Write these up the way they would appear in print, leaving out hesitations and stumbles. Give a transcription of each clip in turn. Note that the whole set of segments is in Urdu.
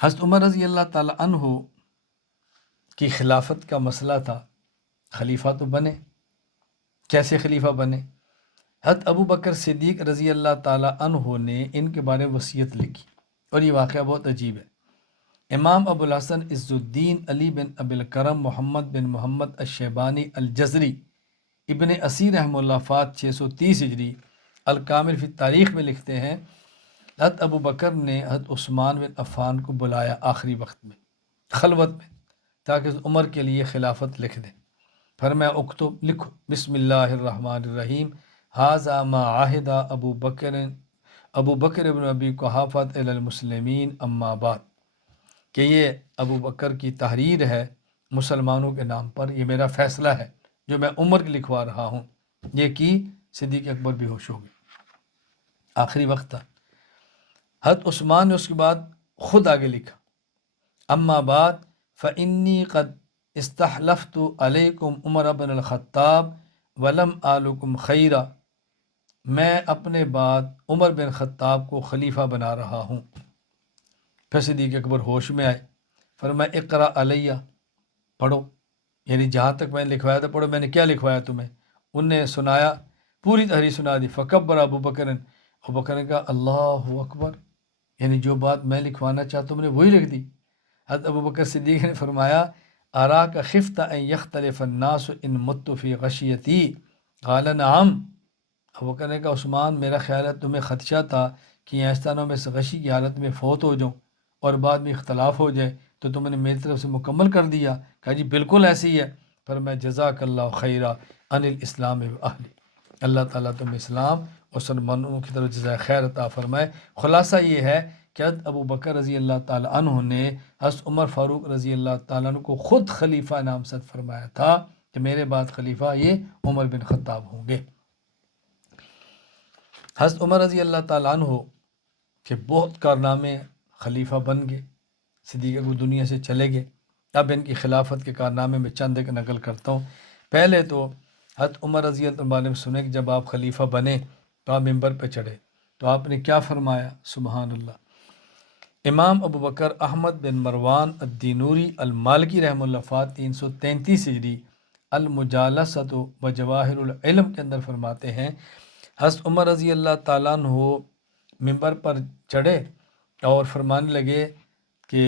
حضرت عمر رضی اللہ تعالیٰ عنہ کی خلافت کا مسئلہ تھا، خلیفہ تو بنے، کیسے خلیفہ بنے؟ حضرت ابو بکر صدیق رضی اللہ تعالیٰ عنہ نے ان کے بارے میں وصیت لکھی، اور یہ واقعہ بہت عجیب ہے۔ امام ابو الحسن عز الدین علی بن ابی الکرم محمد بن محمد الشیبانی الجزری ابن اسیر رحمہ اللہ فات 630 ہجری الکامل فی تاریخ میں لکھتے ہیں، حضرت ابو بکر نے حضرت عثمان بن عفان کو بلایا آخری وقت میں، خلوت میں، تاکہ حضرت عمر کے لیے خلافت لکھ دیں۔ فرمایا اکتب، لکھو، بسم اللہ الرحمن الرحیم، ھذا ما عہد ابو بکر بن ابی قحافۃ الی المسلمین اما بعد، کہ یہ ابو بکر کی تحریر ہے مسلمانوں کے نام پر، یہ میرا فیصلہ ہے جو میں عمر کو لکھوا رہا ہوں۔ یہ کی صدیق اکبر بھی ہوش ہو گئے، آخری وقت تھا۔ حضرت عثمان نے اس کے بعد خود آگے لکھا، اما بعد فانی قد استحلفت علیکم عمر بن الخطاب ولم آلکم خیرا، میں اپنے بعد عمر بن خطاب کو خلیفہ بنا رہا ہوں۔ پھر صدیق اکبر ہوش میں آئے، فرمایا اقرا علیہ، پڑھو، یعنی جہاں تک میں نے لکھوایا تھا پڑھو، میں نے کیا لکھوایا تمہیں؟ ان نے سنایا، پوری تحریر سنا دی۔ فکبر ابو بکر، ابو بکر نے کہا اللہ اکبر، یعنی جو بات میں لکھوانا چاہتا ہوں نے وہی لکھ دی۔ حضرت ابو بکر صدیق نے فرمایا اراک خفت ان یختلف الناس ان مت فی غشیتی، قال نعم۔ ابو بکر نے کہا عثمان، میرا خیال ہے تمہیں خدشہ تھا کہ ایسانوں میں سے غشی کی حالت میں فوت ہو جاؤں اور بعد میں اختلاف ہو جائے، تو تم نے میری طرف سے مکمل کر دیا۔ کہا جی بالکل ایسی ہی ہے۔ پر میں جزاک اللہ خیرہ عن الاسلام و اہلی، اللہ تعالیٰ تم اسلام اور مسلمانوں کی طرف جزائے خیر عطا فرمائے۔ خلاصہ یہ ہے کہ حضرت ابو بکر رضی اللہ تعالیٰ عنہ نے حضرت عمر فاروق رضی اللہ تعالیٰ عنہ کو خود خلیفہ نامزد فرمایا تھا کہ میرے بعد خلیفہ یہ عمر بن خطاب ہوں گے۔ حضرت عمر رضی اللہ تعالیٰ عنہ کے بہت کارنامے، خلیفہ بن گئے، صدیق اکبر دنیا سے چلے گئے۔ اب ان کی خلافت کے کارنامے میں چند ایک نقل کرتا ہوں۔ پہلے تو حضرت عمر رضی اللہ عنہ نے سنے کہ جب آپ خلیفہ بنے تو آپ ممبر پہ چڑھے تو آپ نے کیا فرمایا، سبحان اللہ۔ امام ابو بکر احمد بن مروان الدینوری المالکی رحمہ اللہ فات 333 ہجری المجالست و جواہر العلم کے اندر فرماتے ہیں، حضرت عمر رضی اللہ تعالیٰ عنہ ممبر پر چڑھے اور فرمانے لگے کہ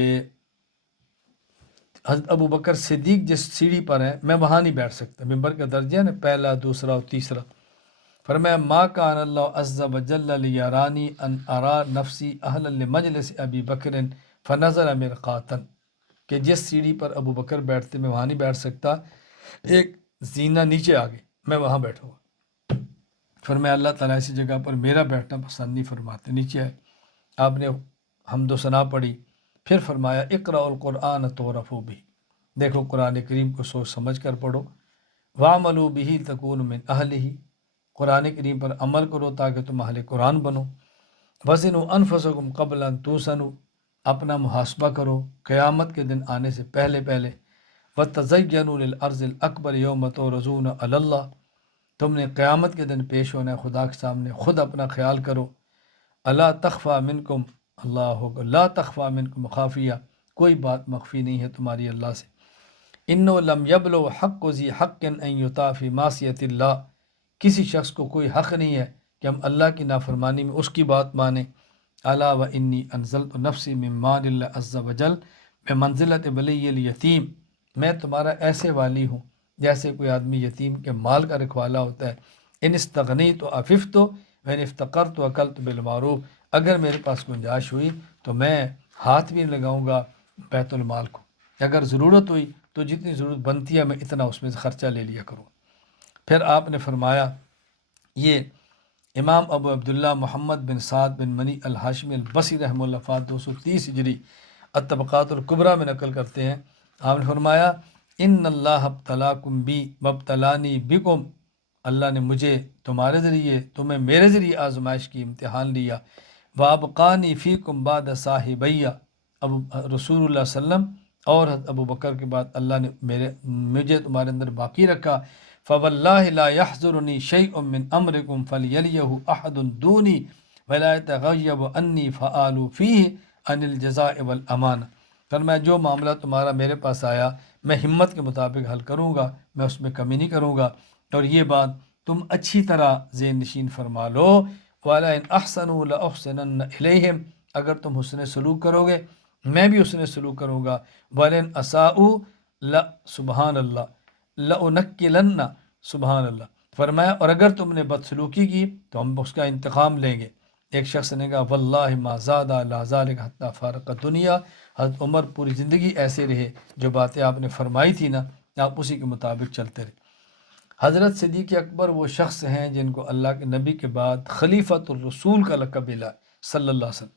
حضرت ابو بکر صدیق جس سیڑھی پر ہیں میں وہاں نہیں بیٹھ سکتا، ممبر کا درجہ ہے نا، پہلا، دوسرا اور تیسرا۔ فرمایا ما کان اللہ عز وجل لیرانی ان ارا نفسی اہلا لمجلس ابی بکر فنظر مرقاتا، کہ جس سیڑھی پر ابو بکر بیٹھتے میں وہاں نہیں بیٹھ سکتا، ایک زینہ نیچے آ گئی، میں وہاں بیٹھوں گا۔ فرمایا اللہ تعالیٰ ایسی جگہ پر میرا بیٹھنا پسند نہیں فرماتے، نیچے آئے، آپ نے حمد و ثنا پڑھی، پھر فرمایا اقرأ القرآن تعرفوا بہ، دیکھو قرآن کریم کو سوچ سمجھ کر پڑھو، وَعْمَلُوا بِهِ تَكُونُوا مِنْ أَهْلِهِ، قرآن کریم پر عمل کرو تاکہ تم اہل قرآن بنو۔ وَزِنُوا أَنفُسَكُمْ قَبْلَ أَن تُوزَنُوا، اپنا محاسبہ کرو قیامت کے دن آنے سے پہلے پہلے۔ وَتَزَيَّنُوا لِلْأَرْضِ الْأَكْبَرِ يَوْمَ تُعْرَضُونَ عَلَى اللَّهِ، تم نے قیامت کے دن پیش ہونا ہے خدا کے سامنے، خود اپنا خیال کرو۔ الا تخفى منکم، اللہ ہوگا، لا تخفى منکم خافیہ، کوئی بات مخفی نہیں ہے تمہاری اللہ سے۔ انه لم یبلغ حق ذی حق ان یطاع فی معصیۃ اللہ، کسی شخص کو کوئی حق نہیں ہے کہ ہم اللہ کی نافرمانی میں اس کی بات مانیں۔ الا و انی انزلت نفسی من مان اللہ عز وجل بمنزلۃ ولی الیتیم، میں تمہارا ایسے والی ہوں جیسے کوئی آدمی یتیم کے مال کا رکھوالا ہوتا ہے۔ ان استغنیت عففت وان افتقرت اکلت بالمعروف، اگر میرے پاس گنجائش ہوئی تو میں ہاتھ بھی لگاؤں گا بیت المال کو، اگر ضرورت ہوئی تو جتنی ضرورت بنتی ہے میں اتنا اس میں سے خرچہ لے لیا کروں۔ پھر آپ نے فرمایا، یہ امام ابو عبداللہ محمد بن سعد بن منی الہاشمی البصری رحمہ اللہ فات 230 ہجری الطبقات الکبریٰ میں نقل کرتے ہیں، آپ نے فرمایا ان اللہ ابتلاکم بی وابتلانی بکم، اللہ نے مجھے تمہارے ذریعے، تمہیں میرے ذریعے آزمائش کی، امتحان لیا۔ وابقانی فیکم بعد صاحبیہ، ابو رسول اللہ صلی اللہ علیہ وسلم اور حضرت ابو بکر کے بعد اللہ نے مجھے تمہارے اندر باقی رکھا۔ فواللہ لا یحضرنی شیء من امرکم فلیلیہ احد دونی ولا یتغیب انی فآلوا فیہ عن الجزاء والامانہ، فرمایا جو معاملہ تمہارا میرے پاس آیا میں ہمت کے مطابق حل کروں گا، میں اس میں کمی نہیں کروں گا، اور یہ بات تم اچھی طرح ذہن نشین فرما لو، وَلَئِنْ أَحْسَنُوا لَأُحْسِنَنَّ إِلَيْهِمْ، اگر تم حسن سلوک کرو گے میں بھی حسن سلوک کروں گا، وَلَئِنْ أَسَاءُوا سبحان اللہ لَأُنَكِّلَنَّ سبحان اللہ، فرمایا اور اگر تم نے بدسلوکی کی تو ہم اس کا انتقام لیں گے۔ ایک شخص نے کہا واللہ ما زاد علی ذلک حتی فارق دنیا، حضرت عمر پوری زندگی ایسے رہے، جو باتیں آپ نے فرمائی تھی نا آپ اسی کے مطابق چلتے رہے۔ حضرت صدیق اکبر وہ شخص ہیں جن کو اللہ کے نبی کے بعد خلیفۃ الرسول کا لقب ملا صلی اللہ علیہ وسلم۔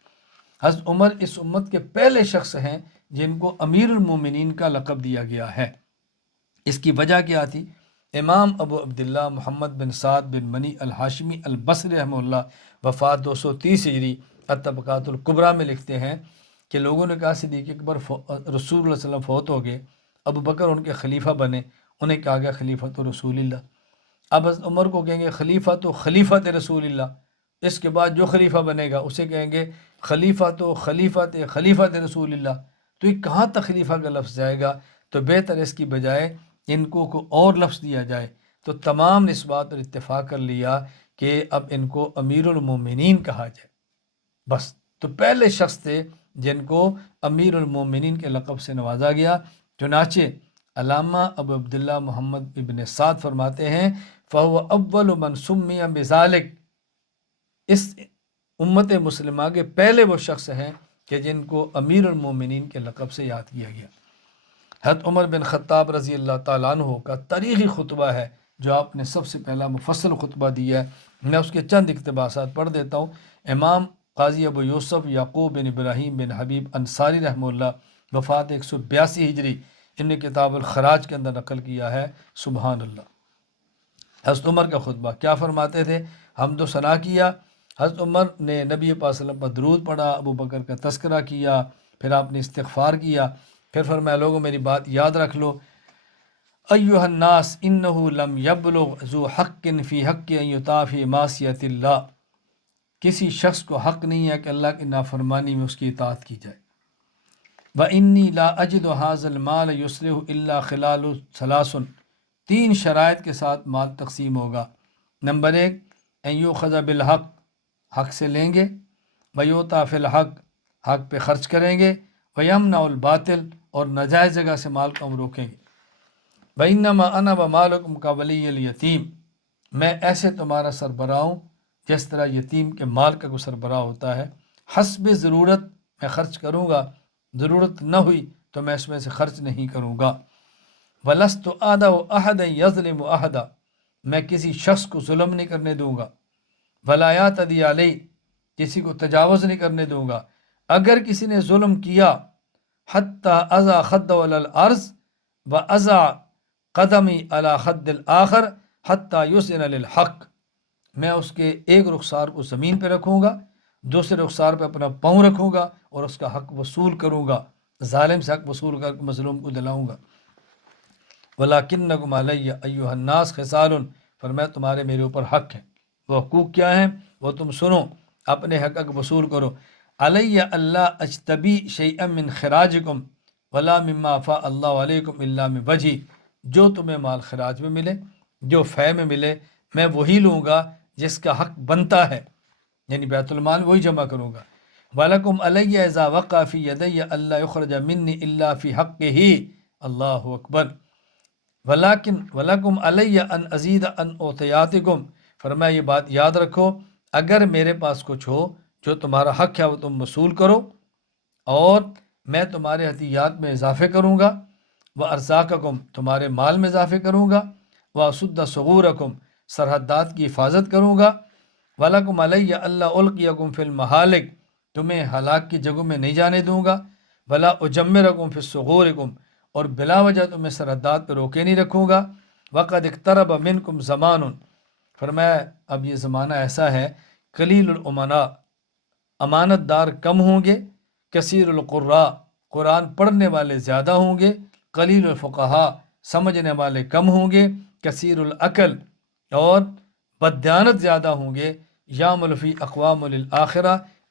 حضرت عمر اس امت کے پہلے شخص ہیں جن کو امیر المومنین کا لقب دیا گیا ہے۔ اس کی وجہ کیا تھی؟ امام ابو عبداللہ محمد بن سعد بن منی الہاشمی البصری رحمہ اللہ وفات 230 ہجری الطبقات الکبریٰ میں لکھتے ہیں کہ لوگوں نے کہا صدیق اکبر رسول اللہ صلی اللہ علیہ وسلم فوت ہو گئے، ابو بکر ان کے خلیفہ بنے، انہیں کہا گیا خلیفۃ رسول اللہ۔ اب حضرت عمر کو کہیں گے خلیفۃ رسول اللہ، اس کے بعد جو خلیفہ بنے گا اسے کہیں گے خلیفۃ رسول اللہ، تو یہ کہاں تک خلیفہ کا لفظ جائے گا؟ تو بہتر اس کی بجائے ان کو کوئی اور لفظ دیا جائے، تو تمام نے اس بات پر اتفاق کر لیا کہ اب ان کو امیر المومنین کہا جائے بس۔ تو پہلے شخص تھے جن کو امیر المومنین کے لقب سے نوازا گیا۔ چنانچہ علامہ ابو عبداللہ محمد ابن سعد فرماتے ہیں فَهُوَ أَوَّلُ مَنْ سُمِّيَ بِذَلِكَ، اس امت مسلمہ کے پہلے وہ شخص ہیں کہ جن کو امیر المومنین کے لقب سے یاد کیا گیا۔ حضرت عمر بن خطاب رضی اللہ تعالیٰ عنہ کا تاریخی خطبہ ہے جو آپ نے سب سے پہلا مفصل خطبہ دیا ہے، میں اس کے چند اقتباسات پڑھ دیتا ہوں۔ امام قاضی ابو یوسف یعقوب بن ابراہیم بن حبیب انصاری رحمہ اللہ وفات 182 ہجری، ان نے کتاب الخراج کے اندر نقل کیا ہے۔ سبحان اللہ۔ حضرت عمر کا خطبہ کیا فرماتے تھے؟ حمد و ثنا کیا، حضرت عمر نے نبی پاک صلی اللہ علیہ وسلم پر درود پڑھا، ابو بکر کا تذکرہ کیا، پھر آپ نے استغفار کیا، پھر فرمایا لوگوں میری بات یاد رکھ لو، ایھا الناس انہ لم یبلغ ذو حق فی حق ان یطاع فی معصیۃ اللہ، کسی شخص کو حق نہیں ہے کہ اللہ کی نافرمانی میں اس کی اطاعت کی جائے۔ وانی لا اجد ھذا المال یصلح الا خلال ثلاث، تین شرائط کے ساتھ مال تقسیم ہوگا۔ نمبر 1 ان یؤخذ بالحق، حق سے لیں گے، ویؤتى فی الحق، حق پہ خرچ کریں گے، ویمنع الباطل، اور ناجائز جگہ سے مال کو ہم روکیں گے۔ وَإِنَّمَا أَنَا وَمَالُكُمْ كَوَلِيِّ الْيَتِيمِ، میں ایسے تمہارا سربراہ ہوں جس طرح یتیم کے مال کا کوئی سربراہ ہوتا ہے، حسب ضرورت میں خرچ کروں گا، ضرورت نہ ہوئی تو میں اس میں سے خرچ نہیں کروں گا۔ وَلَسْتُ أَدَعُ أَحَدًا يَظْلِمُ أَحَدًا، میں کسی شخص کو ظلم نہیں کرنے دوں گا۔ وَلَا يَعْتَدِي عَلَيَّ، کسی کو تجاوز نہیں کرنے دوں گا۔ اگر کسی نے ظلم کیا حتیٰ اضع خدہ علی الارض و اضع قدمی علی خد الآخر حتیٰ یسن للحق، میں اس کے ایک رخسار کو زمین پہ رکھوں گا، دوسرے رخسار پہ اپنا پاؤں رکھوں گا اور اس کا حق وصول کروں گا، ظالم سے حق وصول کر کے مظلوم کو دلاؤں گا۔ وَلَكِنَّكُمْ عَلَيَّ أَيُّهَا النَّاسِ خِصَالٌ، فرمایا تمہارے میرے اوپر حق ہیں، وہ حقوق کیا ہیں وہ تم سنو، اپنے حق وصول کرو۔ علیہ اللہ اجتبی شیئا من خراجکم ولا مما افاء اللہ علیکم الا من وجہی، جو تمہیں مال خراج میں ملے، جو فے میں ملے، میں وہی لوں گا جس کا حق بنتا ہے، یعنی بیت المال وہی جمع کروں گا۔ وَلَكُمْ عَلَيَّ إِذَا وَقَعَ فِي يَدَيَّ أَلَّا يُخْرَجَ مِنِّي إِلَّا فِي حَقِّهِ، اللہ اکبر۔ وَلَكُمْ عَلَيَّ أَنْ أَزِيدَ أَنْ أُعْطِيَاتِكُمْ، فرمایا یہ بات یاد رکھو، اگر میرے پاس کچھ ہو جو تمہارا حق ہے وہ تم وصول کرو، اور میں تمہارے عطیات میں اضافے کروں گا، وَأَرْزَاقَكُمْ، تمہارے مال میں اضافے کروں گا، وَأَصُدَّ صُغُورَكُمْ، سرحدات کی حفاظت کروں گا، وَلَكُمْ عَلَيَّ أَلَّا أُلْقِيَكُمْ فِي الْمَحَالِقِ، تمہیں ہلاک کی جگہوں میں نہیں جانے دوں گا، وَلَا أُجَمِّرَكُمْ فِي الصُّغُورِكُمْ، اور بلا وجہ تمہیں سرحدات پہ روکے نہیں رکھوں گا۔ وَقَدْ اقْتَرَبَ مِنْكُمْ زَمَانٌ، فرمایا اب یہ زمانہ ایسا ہے، قلیل الامناء، امانت دار کم ہوں گے، کثیر القراء، قرآن پڑھنے والے زیادہ ہوں گے، قلیل الفقہاء، سمجھنے والے کم ہوں گے، کثیر العقل، اور بددیانت زیادہ ہوں گے، یعمل فی اقوام للآخرہ،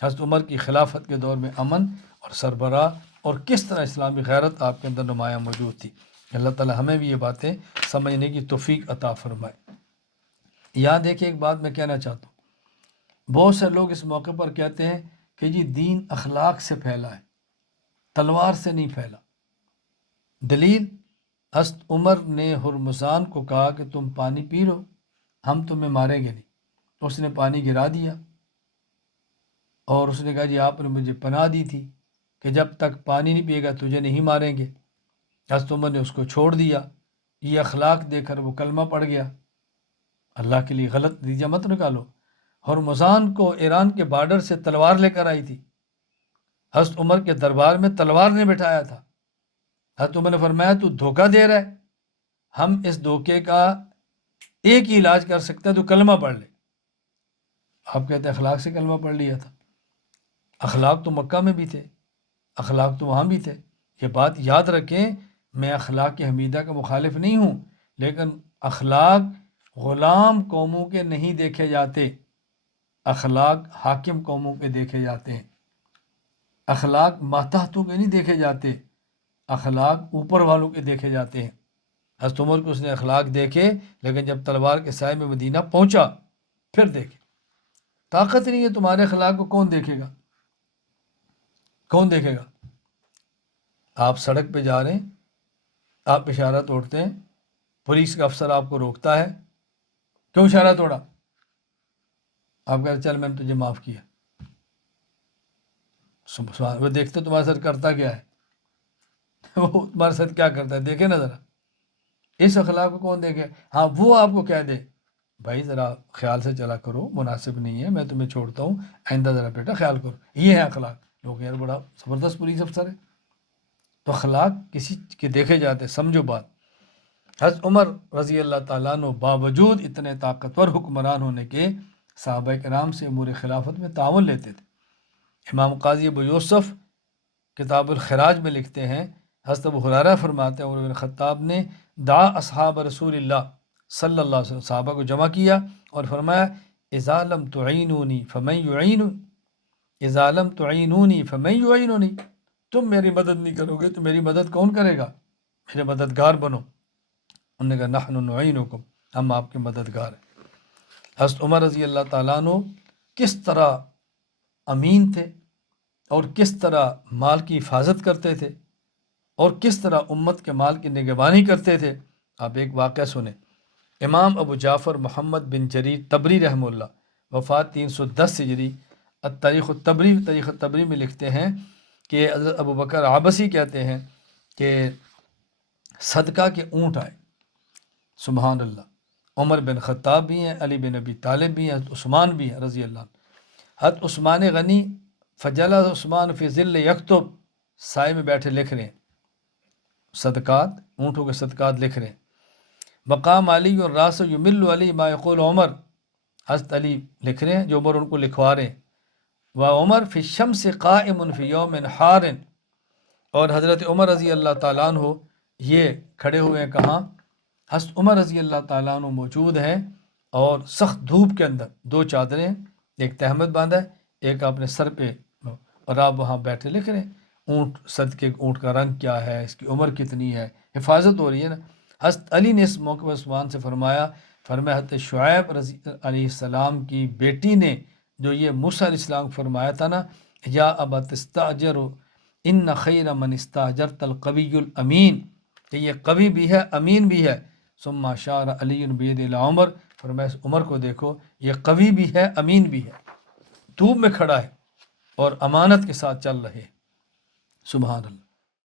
حضرت عمر کی خلافت کے دور میں امن اور سربراہ اور کس طرح اسلامی غیرت آپ کے اندر نمایاں موجود تھی۔ اللہ تعالیٰ ہمیں بھی یہ باتیں سمجھنے کی توفیق عطا فرمائے۔ یہاں دیکھیں ایک بات میں کہنا چاہتا ہوں، بہت سے لوگ اس موقع پر کہتے ہیں کہ جی دین اخلاق سے پھیلا ہے، تلوار سے نہیں پھیلا۔ دلیل، حضرت عمر نے ہرمزان کو کہا کہ تم پانی پی لو، ہم تمہیں ماریں گے نہیں۔ اس نے پانی گرا دیا اور اس نے کہا جی آپ نے مجھے پناہ دی تھی کہ جب تک پانی نہیں پیے گا تجھے نہیں ماریں گے۔ حضرت عمر نے اس کو چھوڑ دیا۔ یہ اخلاق دے کر وہ کلمہ پڑ گیا۔ اللہ کے لیے غلط نتیجہ مت نکالو۔ ہرمزان کو ایران کے بارڈر سے تلوار لے کر آئی تھی، حضرت عمر کے دربار میں تلوار نے بٹھایا تھا۔ حضرت عمر نے فرمایا تو دھوکہ دے رہا ہے، ہم اس دھوکے کا ایک ہی علاج کر سکتے ہیں، تو کلمہ پڑھ لے۔ آپ کہتے ہیں اخلاق سے کلمہ پڑھ لیا تھا۔ اخلاق تو مکہ میں بھی تھے، اخلاق تو وہاں بھی تھے۔ یہ بات یاد رکھیں، میں اخلاق حمیدہ کا مخالف نہیں ہوں، لیکن اخلاق غلام قوموں کے نہیں دیکھے جاتے، اخلاق حاکم قوموں کے دیکھے جاتے ہیں۔ اخلاق ماتحتوں کے نہیں دیکھے جاتے، اخلاق اوپر والوں کے دیکھے جاتے ہیں۔ حضرت عمر کو اس نے اخلاق دیکھے، لیکن جب تلوار کے سائے میں مدینہ پہنچا پھر دیکھے۔ طاقت نہیں ہے تمہارے اخلاق کو کون دیکھے گا؟ کون دیکھے گا؟ آپ سڑک پہ جا رہے ہیں، آپ اشارہ توڑتے ہیں، پولیس کا افسر آپ کو روکتا ہے، کیوں اشارہ توڑا؟ آپ کہتے ہیں چل میں نے تجھے معاف کیا۔ وہ دیکھتے تمہارے ساتھ کرتا کیا ہے، وہ تمہارے ساتھ کیا کرتا ہے دیکھے نا ذرا۔ اس اخلاق کو کون دیکھے؟ ہاں وہ آپ کو کہہ دے بھائی ذرا خیال سے چلا کرو، مناسب نہیں ہے، میں تمہیں چھوڑتا ہوں، آئندہ ذرا بیٹا خیال کرو، یہ ہے اخلاق۔ لوگ یار بڑا زبردست پولیس افسر ہے۔ تو اخلاق کسی کے دیکھے جاتے، سمجھو بات۔ حضرت عمر رضی اللہ تعالیٰ عنہ باوجود اتنے طاقتور حکمران ہونے کے صحابہ کرام سے امور خلافت میں تعاون لیتے تھے۔ امام قاضی ابو یوسف کتاب الخراج میں لکھتے ہیں، حضرت ابو ہریرہ فرماتے ہیں عمر بن خطاب نے دعا اصحاب رسول اللہ صلی اللہ علیہ وسلم، صحابہ کو جمع کیا اور فرمایا اذا لم تعینونی فمن یعیننی، اذا لم تعینونی فمن یعیننی، تم میری مدد نہیں کرو گے تو میری مدد کون کرے گا؟ میرے مددگار بنو۔ انہوں نے کہا نحن نعینکم، ہم آپ کے مددگار ہیں۔ حضرت عمر رضی اللہ تعالیٰ عنہ کس طرح امین تھے اور کس طرح مال کی حفاظت کرتے تھے اور کس طرح امت کے مال کی نگہبانی کرتے تھے۔ آپ ایک واقعہ سنیں۔ امام ابو جعفر محمد بن جریر طبری رحمہ اللہ، وفات 310 ہجری، تاریخ الطبری میں لکھتے ہیں کہ حضرت ابو بکر عبسی کہتے ہیں کہ صدقہ کے اونٹ آئے، سبحان اللہ۔ عمر بن خطاب بھی ہیں، علی بن ابی طالب بھی ہیں، حضرت عثمان بھی ہیں رضی اللہ عنہ۔ حضرت عثمان غنی فجلس عثمان فی ظل یکتب، سائے میں بیٹھے لکھ رہے ہیں، صدقات، اونٹوں کے صدقات لکھ رہے ہیں۔ مقام علی اور راس یمل علی ما یقول عمر، حضرت علی لکھ رہے ہیں جو عمر ان کو لکھوا رہے ہیں۔ وعمر فی الشمس قائم فی یوم حار، اور حضرت عمر رضی اللہ تعالیٰ عنہ یہ کھڑے ہوئے ہیں کہاں؟ حضرت عمر رضی اللہ تعالیٰ عنہ موجود ہیں اور سخت دھوپ کے اندر، دو چادریں، ایک تہمت باندھا ہے، ایک اپنے سر پہ، اور آپ وہاں بیٹھے لکھ رہے ہیں اونٹ، صدقے اونٹ کا رنگ کیا ہے، اس کی عمر کتنی ہے، حفاظت ہو رہی ہے نا۔ حضرت علی نے اس موقع پر عثمان سے فرمایا حضرت شعیب علیہ السلام کی بیٹی نے جو یہ موسیٰ علیہ السلام فرمایا تھا نا، یا ابا تستاجر ان خیر من استاجرت القوی الامین، کہ یہ قوی بھی ہے، امین بھی ہے۔ ثم اشار علی بید الی عمر، فرمایا عمر کو دیکھو یہ قوی بھی ہے، امین بھی ہے، دھوپ میں کھڑا ہے اور امانت کے ساتھ چل رہے، سبحان اللہ۔